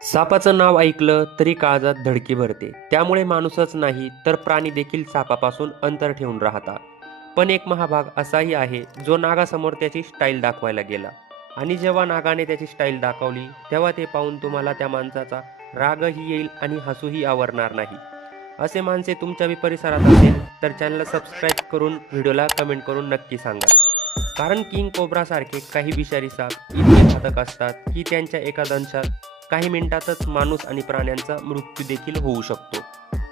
सापाचं नाव ऐकलं तरी काळजात धडकी भरते. त्यामुळे माणूसच नाही तर प्राणी देखील सापापासून अंतर ठेवून राहतात. पण एक महाभाग असाही आहे जो नागासमोर त्याची स्टाईल दाखवायला गेला. आणि जेव्हा नागाने त्याची स्टाईल दाखवली तेव्हा ते पाहून तुम्हाला त्या माणसाचा रागही येईल आणि हसूही आवरणार नाही. असे माणसे तुमच्या बी परिसरात असेल तर चॅनलला सबस्क्राईब करून व्हिडिओला कमेंट करून नक्की सांगा. कारण किंग कोब्रासारखे काही विषारी साप इतके घातक असतात की त्यांच्या एका दंशात काही मिनिटातच माणूस आणि प्राण्यांचा मृत्यू देखील होऊ शकतो.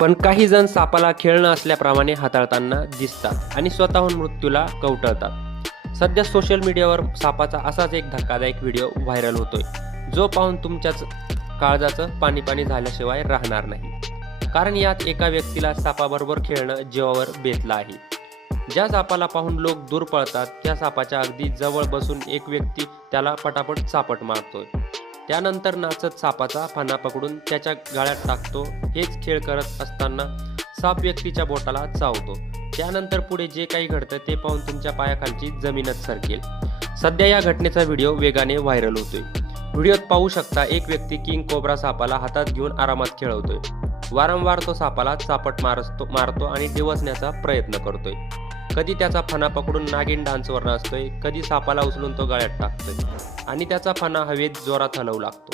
पण काही जण सापाला खेळणं असल्याप्रमाणे हाताळताना दिसतात आणि स्वतःहून मृत्यूला कवटळतात. सध्या सोशल मीडियावर सापाचा असाच एक धक्कादायक व्हिडिओ व्हायरल होतोय. जो पाहून तुमच्याच काळजाचं पाणी पाणी झाल्याशिवाय राहणार नाही. कारण यात एका व्यक्तीला सापाबरोबर खेळणं जीवावर बेतलं आहे. ज्या सापाला पाहून लोक दूर पळतात त्या सापाच्या अगदी जवळ बसून एक व्यक्ती त्याला पटापट चापट मारतोय. त्यानंतर नाचत सापाचा फणा पकडून त्याच्या गाळ्यात टाकतो. हेच खेळ करत असताना साप व्यक्तीच्या बोटाला चावतो. त्यानंतर पुढे जे काही घडतं ते पाहून तुमच्या पायाखालची जमीनच सरकेल. सध्या या घटनेचा व्हिडिओ वेगाने व्हायरल होतोय. व्हिडिओत पाहू शकता एक व्यक्ती किंग कोबरा सापाला हातात घेऊन आरामात खेळवतोय. वारंवार तो सापाला चापट मारतो मारतो आणि डिवसण्याचा प्रयत्न करतोय. कधी त्याचा फणा पकडून नागिन डान्सवर नाचतोय कधी सापाला उचलून तो गळ्यात टाकतोय. आणि त्याचा फणा हवेत जोरात हलवू लागतो.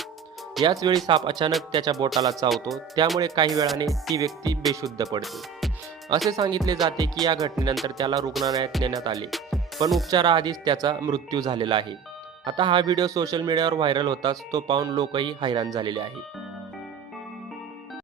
याच वेळी साप अचानक त्याच्या बोटाला चावतो त्यामुळे काही वेळाने ती व्यक्ती बेशुद्ध पडते. असे सांगितले जाते की या घटनेनंतर त्याला रुग्णालयात नेण्यात आले पण उपचाराआधीच त्याचा मृत्यू झालेला आहे. आता हा व्हिडिओ सोशल मीडियावर व्हायरल होताच तो पाहून लोकही हैराण झालेले आहे.